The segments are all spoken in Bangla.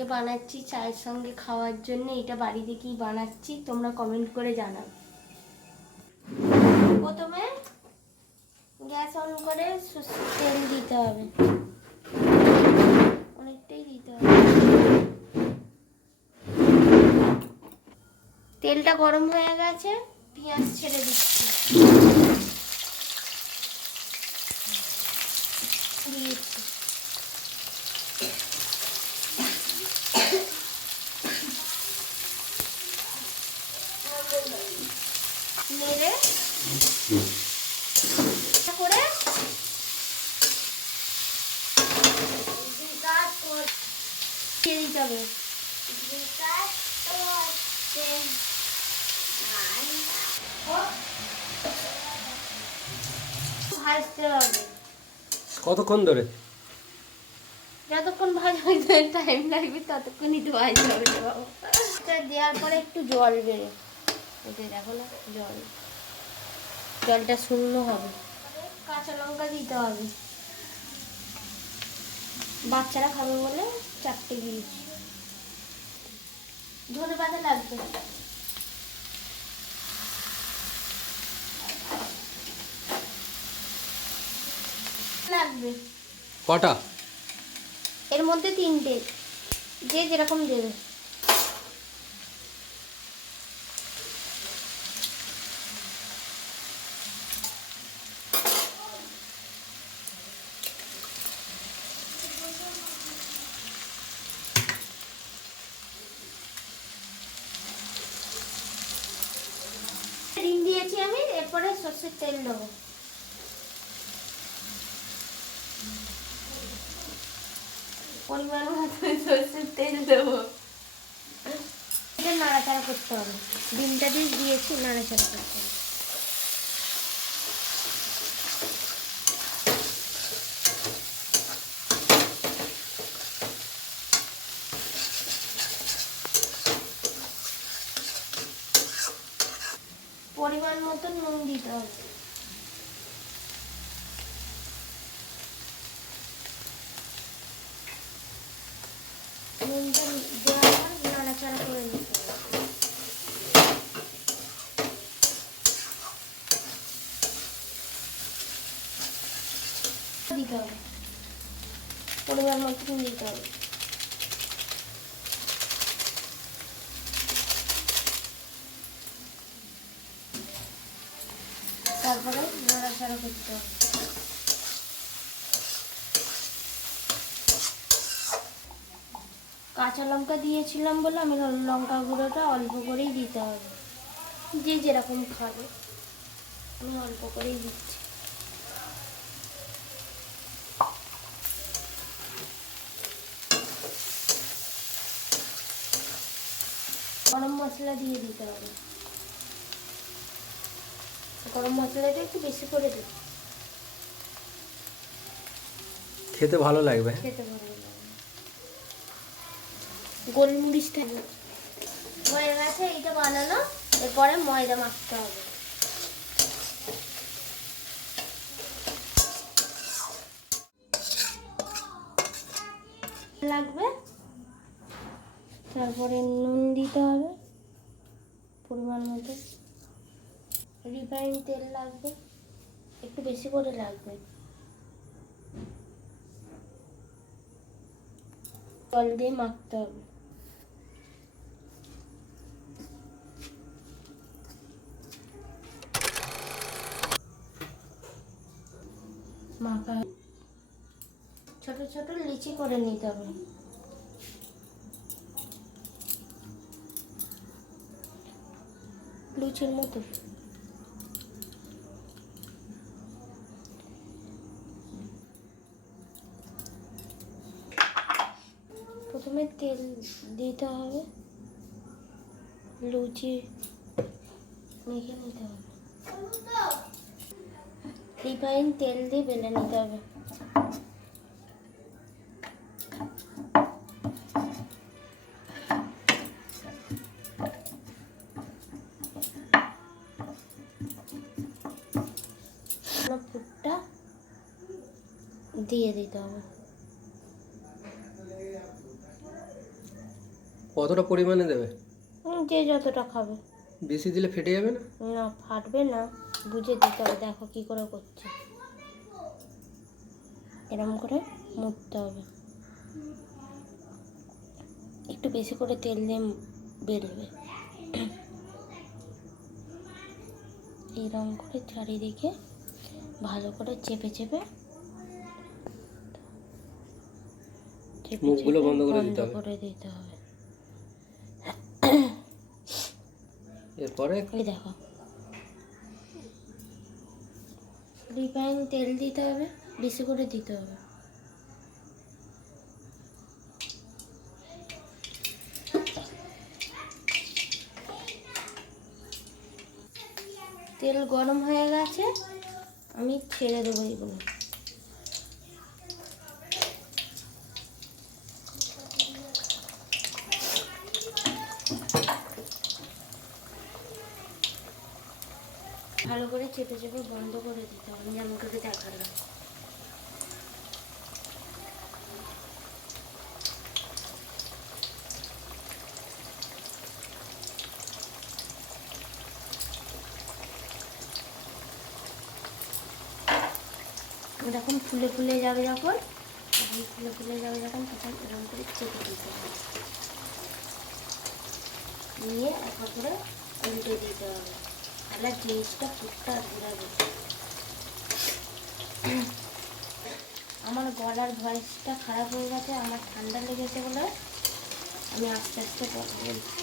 দিয়ে বানাচ্ছি চায়ের সঙ্গে খাওয়ার জন্য। এটা বাড়িতে কি বানাচ্ছি তোমরা কমেন্ট করে জানাও। প্রথমে গ্যাস অন করে সরষের তেল দিতে হবে, অনেকটাই দিতে হবে। তেলটা গরম হয়ে গেছে, পেঁয়াজ ছেড়ে দিচ্ছি। দিয়েছি নেড়ে করে দিয়ে দিতে হবে। ভাজতে হবে। কতক্ষণ ধরে? যতক্ষণ ভাজতে টাইম লাগবে ততক্ষণই তো ভাজতে হবে বাবা। দেওয়ার পরে একটু জল বেরো, ওতে দেখো না জলটা শূন্য হবে। কাঁচা লঙ্কা দিতে হবে, বাচ্চারা খাবে বলে 4টে দিয়েছি। ধনে পাতা লাগবে, লাগবে কটা? এর মধ্যে 3টে, যে যেরকম দেবে। ডিম দিয়েছি আমি, এরপরে সরষের তেল দেবো। পরিমাণ মতো সরষের তেল দেবো। এটা নাড়াচাড়া করতে হবে, ডিমটা দিয়েছি, নাড়াচাড়া করতে হবে। পরিমাণ মতো নুন দিতে হবে। নুনটা দেওয়ার পর নাড়াচাড়া করে নিতে হবে। দিতে হবে পরিমাণ মতো দিতে হবে। তারপরে নাড়াচাড়া করতে হবে। কাঁচা লঙ্কা দিয়েছিলাম বলে আমি লঙ্কা গুঁড়োটা অল্প করেই দিতে হবে, যে যেরকম খাবে। আমি অল্প করেই দিচ্ছি। গরম মশলা দিয়ে দিতে হবে, গরম মশলাটা একটু বেশি করে দেবো, খেতে ভালো লাগবে। খেতে ভালো লাগবে। গোলমরিচটা হয়ে গেছে এইটা বানানো। এরপরে ময়দা মাখতে হবে, লাগবে। তারপরে নুন দিতে হবে পরিমাণ মতো, রিফাইন তেল লাগবে, একটু বেশি করে লাগবে। জল দিয়ে মাখতে হবে। মাখা ছোট ছোট লিচি করে নিতে হবে। লুচির মতো প্রথমে তেল দিতে হবে, লুচি মেখে নিতে হবে। রিফাইন তেল দিয়ে বেলে নিতে হবে। পুরটা দিয়ে দিতে হবে। কতটা পরিমাণে দেবে? যে যতটা খাবে। বেশি দিলে ফেটে যাবে না? না, ফাটবে না, বুঝে দিতে হবে। দেখো কি করে করছে, এরকম করে মুড়তে হবে। একটু বেশি করে তেল দিয়ে বেলবে, এরকম করে চারিদিকে ভালো করে চেপে চেপে মুখগুলো বন্ধ করে দিতে হবে। এরপরে এই দেখো, রিফাইন তেল দিতে হবে, বেশি করে দিতে হবে। তেল গরম হয়ে গেছে, আমি ছেড়ে দেবো এগুলো। ভালো করে চেপে চেপে বন্ধ করে দিতে হবে, যেমন করে দেখালাম। এরকম ফুলে ফুলে যাবে যখন, তখন এরকম করে চেপে দিতে হবে, নিয়ে একটা করে উল্টে দিতে হবে, তাহলে জিনিসটা ফুটটা ঘুরাবে। আমার গলার ভয়েসটা খারাপ হয়ে গেছে, আমার ঠান্ডা লেগেছে বলে আমি আস্তে আস্তে কথা বলছি।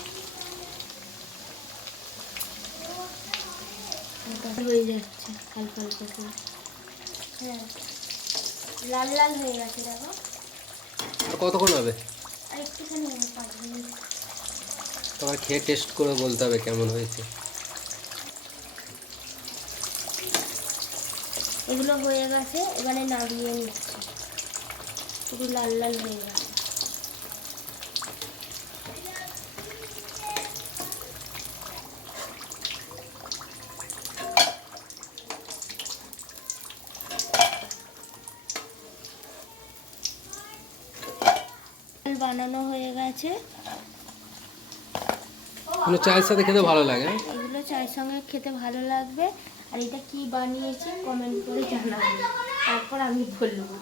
হয়ে যাচ্ছে হালকা হালকা করে। হ্যাঁ, লাল লাল হয়ে গেছে দেখো। আর কতক্ষণ হবে? আর একটুখানি হবে, 5 মিনিট। তোমার খেয়ে টেস্ট করে বলতে হবে কেমন হয়েছে। এগুলো হয়ে গেছে, এবারে নাড়িয়ে নিচ্ছি, পুরো লাল লাল হয়ে গেছে। বানানো হয়ে গেছে, এগুলো চায়ের সাথে খেতে ভালো লাগে। এগুলো চায়ের সঙ্গে খেতে ভালো লাগবে। আর এটা কি বানিয়েছি কমেন্ট করে জানাবেন, তারপর আমি বলবো।